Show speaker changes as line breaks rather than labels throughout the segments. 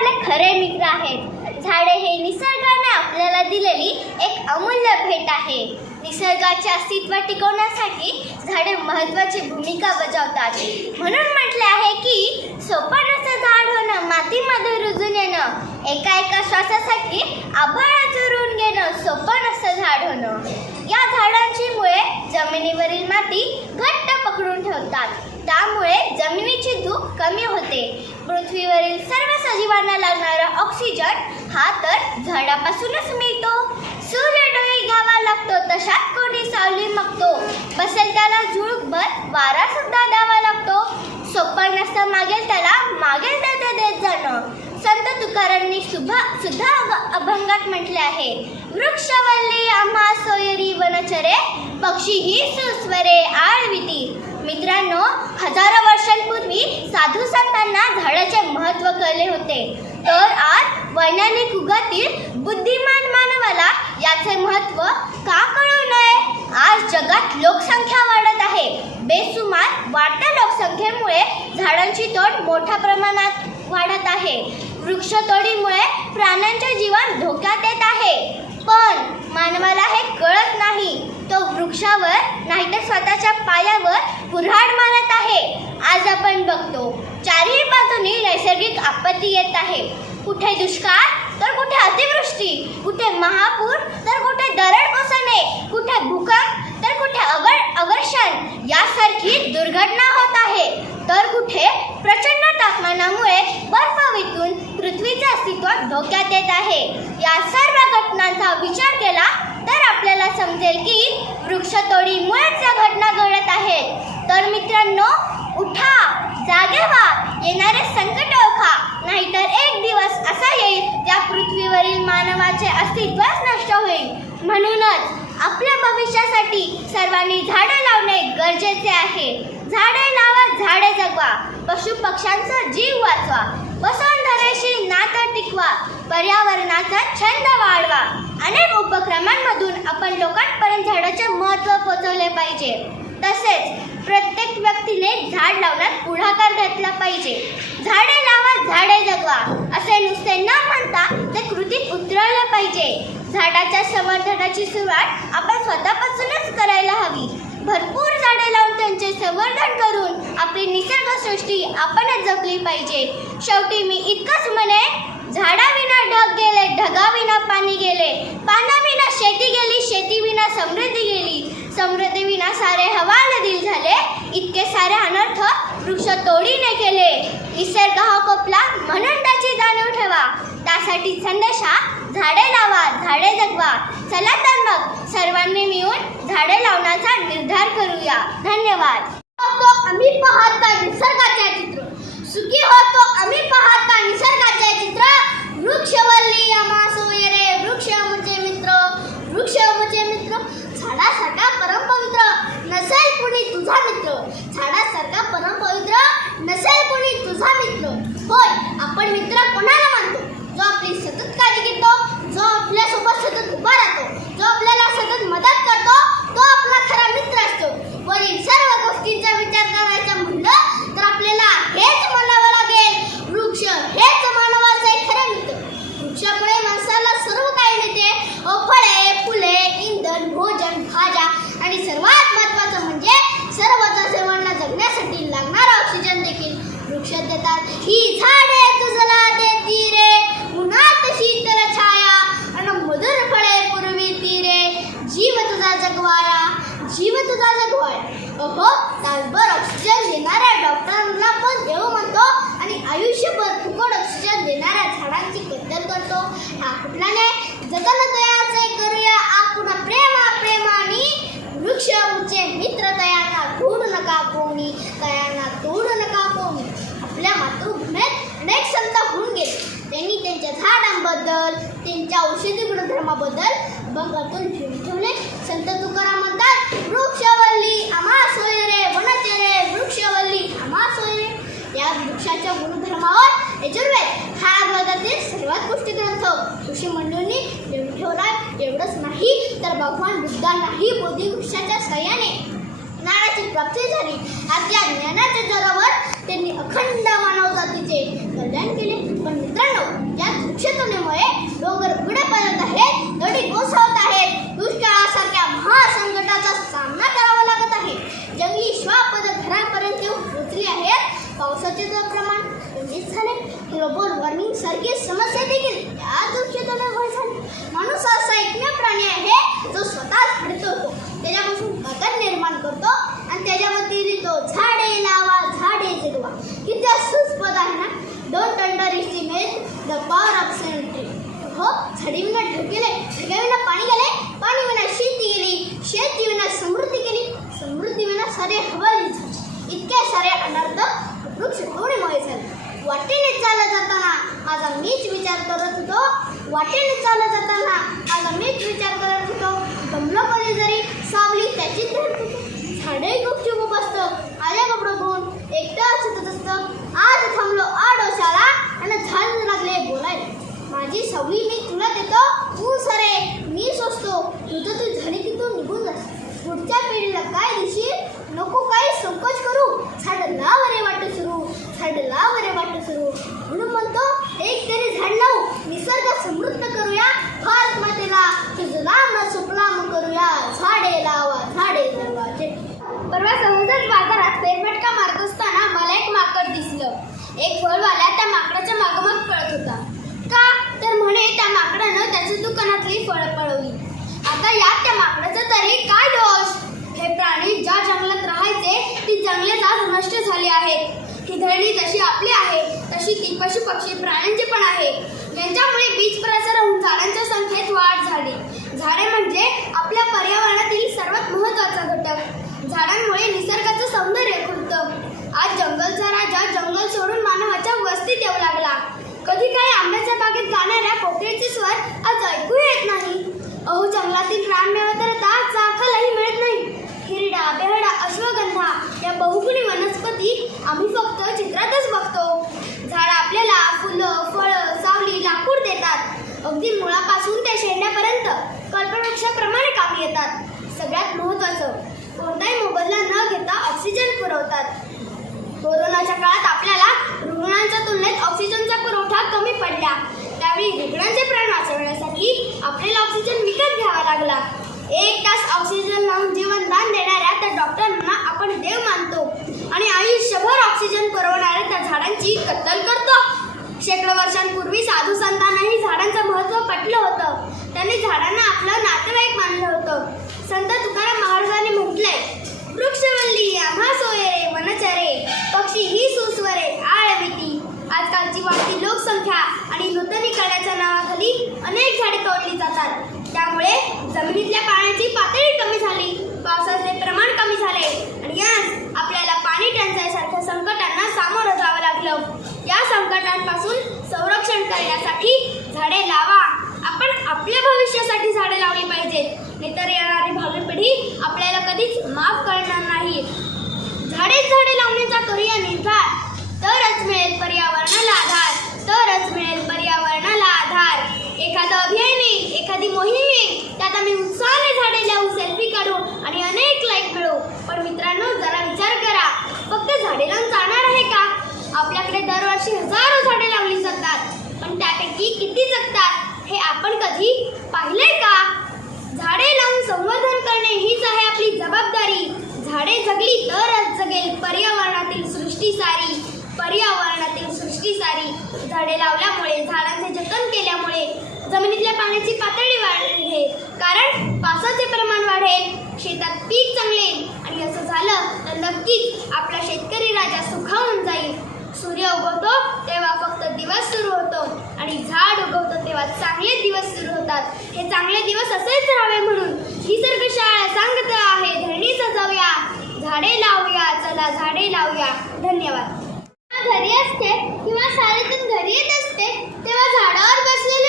आपले खरे मित्र आहेत. झाडे हे निसर्गाने आपल्याला दिलेली एक अमूल्य भेट आहे. निसर्गाचे अस्तित्व टिकवण्यासाठी झाडे महत्त्वाची भूमिका बजावतात. म्हणून म्हटले आहे की सोपानाचं झाड होणं मातीमध्ये रुजून येणं एका एका श्वासासाठी आभाळात उरून घेणं सोपान असं झाड होणं. या झाडांची मुळे जमिनीवरील माती घट्ट पकडून ठेवतात. त्यामुळे जमिनीची धूप कमी होते. पृथ्वीवरील सर्व सजीवांना लागणारा ऑक्सिजन हा तर झाडापासूनच मिळतो. सूर्य डोळे घ्यावा लागतो तशात कोणी सावली मागतो बसेल त्याला झुळूकभर वारा सुद्धा द्यावा लागतो. सोपं नसतं मागेल त्याला मागेल दादा देत जाणं. संत तुकारांनी सुभा सुद्धा अभ- अभंगात म्हटले आहे वृक्षवल्ली आम्हा सोयरी वनचरे पक्षी ही सुस्वरे आळविती. मित्रांनो हजारो वर्षांपूर्वी साधू संतांना झाडाचे महत्त्व कळले होते. तर आज वैज्ञानिक युगातील बुद्धिमान मानवाला याचे महत्त्व का कळू नये आज जगात लोकसंख्या वाढत आहे. बेसुमार वाढत्या लोकसंख्येमुळे झाडांची तोड मोठ्या प्रमाणात वाढत आहे. वृक्षतोडीमुळे प्राण्यांचे जीवन धोक्यात येत आहे. पण मानवाला हे कळत नाही. तो वृक्षावर नाहीतर स्वतःच्या पायावर कुऱ्हाड मारत आहे. आज आपण बघतो चारही बाजूनी नैसर्गिक आपत्ती येत आहे. कुठे दुष्काळ तर कुठे अतिवृष्टी. कुठे महापूर तर कुठे दरड कोसळणे. कुठे भूकंप तर कुठे अगर अवर्षण यासारखी दुर्घटना होत आहे. तर कुठे प्रचंड तापमानामुळे बर्फ वितून पृथ्वीचे अस्तित्व धोक्यात येत आहे. या सर्व घटनांचा विचार केला तर आपल्याला समजेल की वृक्षतोडीमुळेच या घटना घडत आहेत. तर मित्रांनो उठा जागे व्हा येणारे संकट ओळखा. नाहीतर एक दिवस असा येईल त्या पृथ्वीवरील मानवाचे अस्तित्वच नष्ट होईल. म्हणूनच आपल्या भविष्यासाठी सर्वांनी झाडे लावणे गरजेचे आहे. झाडे लावा झाडे जगवा. पशु पक्ष्यांचा जीव वाचवा. वसंधरेशी नातं टिकवा. पर्यावरणाचा छंद वाढवा. अनेक उपक्रमांमधून आपण लोकांपर्यंत झाडाचे महत्त्व पोचवले पाहिजे. तसेच प्रत्येक व्यक्तीने झाड लावण्यात पुढाकार घेतला पाहिजे. झाडे लावा झाडे जगवा असे नुसते न म्हणता ते कृतीत उतरवले पाहिजे. झाडाच्या संवर्धनाची सुरुवात आपण स्वतःपासूनच करायला हवी. भरपूर झाडे लावून त्यांचे संवर्धन करून आपली निसर्गसृष्टी आपणच जपली पाहिजे. शेवटी मी इतकंच म्हणे झाडाविना ढग गेले ढगा विना पाणी गेले. पाण्याविना शेती गेली शेती विना समृद्धी गेली. समृद्धी विना सारे हवा दिल झाले. इतके सारे अनर्थ वृक्ष तोडीने केले. निसर्ग हा कोपला म्हणून त्याची जाणीव ठेवा. त्यासाठी संदेशा झाडे लावा झाडे जगवा. चला तर मग सर्वांनी मिळून झाडे लावण्याचा निर्धार करूया. धन्यवाद. आम्ही पाहता निसर्गाचे चित्र सुखी होतो आम्ही पाहता निसर्गाचे चित्र वृक्षवल्ली आम्हा सोयरे वृक्ष म्हणजे मित्र वृक्ष म्हणजे मित्र झाडासारखा परमपवित्र नसेल कुणी तुझा मित्र झाडासारखा परमपवित्र नसेल कुणी तुझा मित्र होय आपण मित्र कोणाला मानतो जो आपली सतत काळजी घेतो जो आपल्यासोबत सतत उभा राहतो जो आपल्याला सतत मदत करतो तो आपला खरा मित्र असतो वरील सर्व गोष्टींचा विचार करायचा म्हणलं तर आपल्याला हेच म्हणावं लागेल वृक्ष हेच मानवाचे खरे मित्र वृक्षामुळे माणसाला सर्व काही मिळते अ, फळे फुले इंधन भोजन भाज्या आणि सर्वात महत्त्वाचं म्हणजे सर्वचा सर्वांना जगण्यासाठी लागणारा ऑक्सिजन देखील वृक्ष देतात ही झाडे तुझला देती रे उन्हात शीतल छाया आणि मधुर फळे पुरविती रे जीव तुझा जगवारा जीव तुझा जगवारा अहो तासभर ऑक्सिजन देणाऱ्या डॉक्टरांना पण देव म्हणतो आणि आयुष्यभर फुकट ऑक्सिजन देणाऱ्या झाडांची कदर करतो ह्या कुठल्याने जतन तयाचे करूया आपण प्रेमा प्रेमानी तुमचे मित्र तयाना तोडू नका कोणी तयाना तोडू नका कोणी. आपल्या मातृभूमीत अनेक संत होऊन गेले. त्यांनी त्यांच्या झाडांबद्दल त्यांच्या औषधी गुणधर्माबद्दल बंगातून जीव ठेवले. संत तुकाराम म्हणतात वृक्षवल्ली आम्हा सोयरे रे वृक्षवल्ली आम्हा सोयरे. या वृक्षाच्या गुणधर्मावर यजुर्वेद हा भारतातील सर्वात गोष्टी ग्रंथ ऋषी मंडळींनी देऊन ठेवला. एवढंच नाही तर भगवान बुद्धांनाही बोधी वृक्षाच्या सहाय्याने ज्ञानाची प्राप्ती झाली. आज त्या ज्ञानाच्या जगावर त्यांनी अखंड मानवजातीचे कल्याण केले. पण मित्रांनो
या वृक्षतुनेमुळे डोंगर पुढे पडत आहेत दडी कोसळत आहेत. दुष्काळासारख्या महासंकटाचा सामना करावा लागत आहे. जंगली श्वापद घरापर्यंत पोचली आहेत. पावसाचे जर प्रमाण झाले ग्लोबल वॉर्मिंग सारखी समस्या देखील या दृष्टीकोनामुळे झाली. माणूस असा एकमेव प्राणी आहे जो स्वतःच घडतो त्याच्यापासून बदल निर्माण करतो आणि त्याच्यामध्ये लिहितो झाडे लावा झाडे जगवा किती सुस्पद आहे ना? Don't underestimate the power of sentry हो झाडींना विना ढकेले पाणी 我真的做了 धरणी जशी आपली आहे तशी ती पशु पक्षी प्राण्यांची पण आहे. यांच्यामुळे बीज प्रसार होऊन झाडांच्या संख्येत वाढ झाली. झाडे म्हणजे आपल्या पर्यावरणातील सर्वात महत्त्वाचा घटक. झाडांमुळे निसर्गाचं सौंदर्य खुलतं. आज जंगलचा राजा जंगल सोडून मानवाच्या वस्तीत येऊ लागला. कधी काही आंब्याच्या बागेत गाणाऱ्या कोकिळेचे स्वर आज ऐकू येत नाही. अहो जंगलातील रानमेवा तर आता मिळत नाही. हिरडा बेहडा अश्वगंधा या बहुगुणी वनस्पती आम्ही फक्त चित्रातच बघतो. झाड आपल्याला फुलं फळं सावली लाकूड देतात. अगदी मुळापासून ते शेंड्यापर्यंत कल्पवृक्षाप्रमाणे कामी येतात. सगळ्यात महत्त्वाचं कोणताही मोबदला न घेता ऑक्सिजन पुरवतात. कोरोनाच्या काळात आपल्याला रुग्णांच्या तुलनेत ऑक्सिजनचा पुरवठा कमी पडला. त्यावेळी रुग्णांचे प्राण वाचवण्यासाठी आपल्याला ऑक्सिजन विकत घ्यावा लागला एक तास ऑक्सिजन लावून जीवनदान देणाऱ्या त्या डॉक्टरांना आपण देव मानतो आणि आयुष्यभर ऑक्सिजन पुरवणाऱ्या त्या झाडांची कत्तल करतो. शेकडो वर्षांपूर्वी साधू संतांनाही झाडांचं महत्त्व पटलं होतं. त्यांनी झाडांना आपलं नातेवाईक मानलं होतं. संत तुकाराम महाराजांनी म्हटलंय वृक्षवल्ली आम्हा सोयरे वनचरे पक्षी ही सुस्वरे आळविती आजकालची वाढती लोकसंख्या आणि नूतनीकरणाच्या नावाखाली अनेक झाडे तोडली जातात. त्यामुळे जमिनीतल्या पाण्याची पातळी कमी झाली पावसाचे प्रमाण कमी झाले आणि यास आपल्याला पाणी टंचाईसारख्या संकटांना सामोरं जावं लागलं. या संकटांपासून संरक्षण करण्यासाठी झाडे लावा. आपण आपल्या भविष्यासाठी झाडे लावली पाहिजेत. नाहीतर येणारी भावी पिढी आपल्याला कधीच माफ करणार नाही. झाडे झाडे लावण्याचा करूया निर्धार. तरच मिळेल पर्यावरणाला आधार. तरच मिळेल पर्यावरणाला आधार. एखादं अभियान येईल एखादी मोहीम येईल त्यात आम्ही उत्साहाने झाडे लावू सेल्फी काढू आणि अनेक लाईक मिळवू पण मित्रांनो जरा विचार करा फक्त झाडे लावून जाणार आहे का? आपल्याकडे दरवर्षी हजारो झाडे लावली जातात. पण त्यापैकी किती जगतात हे आपण कधी पाहिले का? झाडे लावून संवर्धन करणे हीच आहे आपली जबाबदारी. झाडे जगली तरच जगेल पर्यावरणातील सृष्टी सारी पर्यावरणातील सृष्टी सारी झाडे लावल्यामुळे झाडांचे जतन केल्यामुळे जमिनीतल्या पाण्याची पातळी वाढेल. कारण पावसाचे प्रमाण वाढेल शेतात पीक चांगले आणि असं झालं तर नक्कीच आपला शेतकरी राजा सुखावून जाईल सूर्य उगवतो तेव्हा फक्त दिवस सुरू होतो आणि झाड गावात चांगले दिवस सुरू होतात. हे चांगले दिवस असेच राहावे म्हणून निसर्ग शाळा सांगत आहे. धरणी सजवूया झाडे लावूया चला झाडे लावूया. धन्यवाद. घरी असते किंवा शाळेतून घरी येत असते तेव्हा झाडावर बसले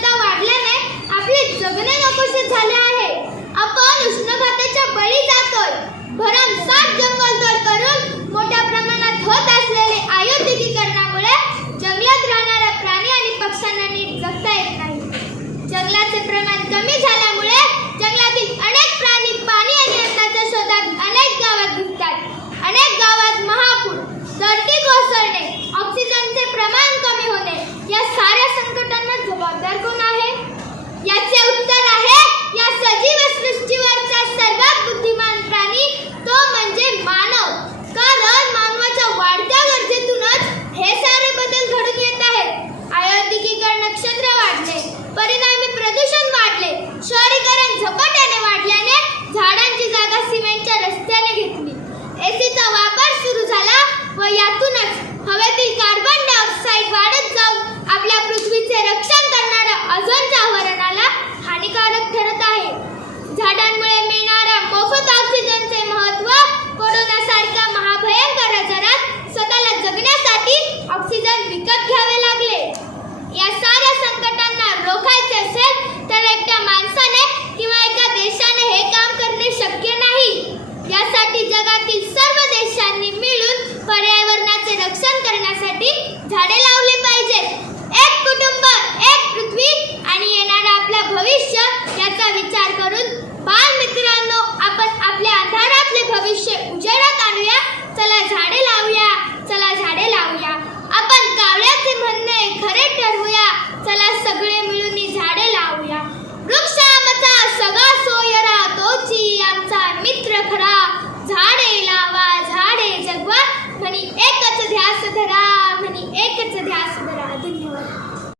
उष्णता वाढल्याने आपले जगणे नकोसे झाले आहे. आपण उष्णघाताच्या बळी जातोय. भरमसाठ जंगल तोड करून मोठ्या प्रमाणात एसीचा वापर सुरू झाला व यातूनच हवेतील कार्बन डायऑक्साईड वाढत जाऊन आपल्या पृथ्वीचे रक्षण करणाऱ्या ओझोनच्या आवरणाला हानिकारक ठरत आहे. झाडांमुळे मिळणाऱ्या मोफत ऑक्सिजनचे महत्त्व कोरोनासारख्या महाभयंकर आजारात स्वतःला जगण्यासाठी ऑक्सिजन विकत घ्या.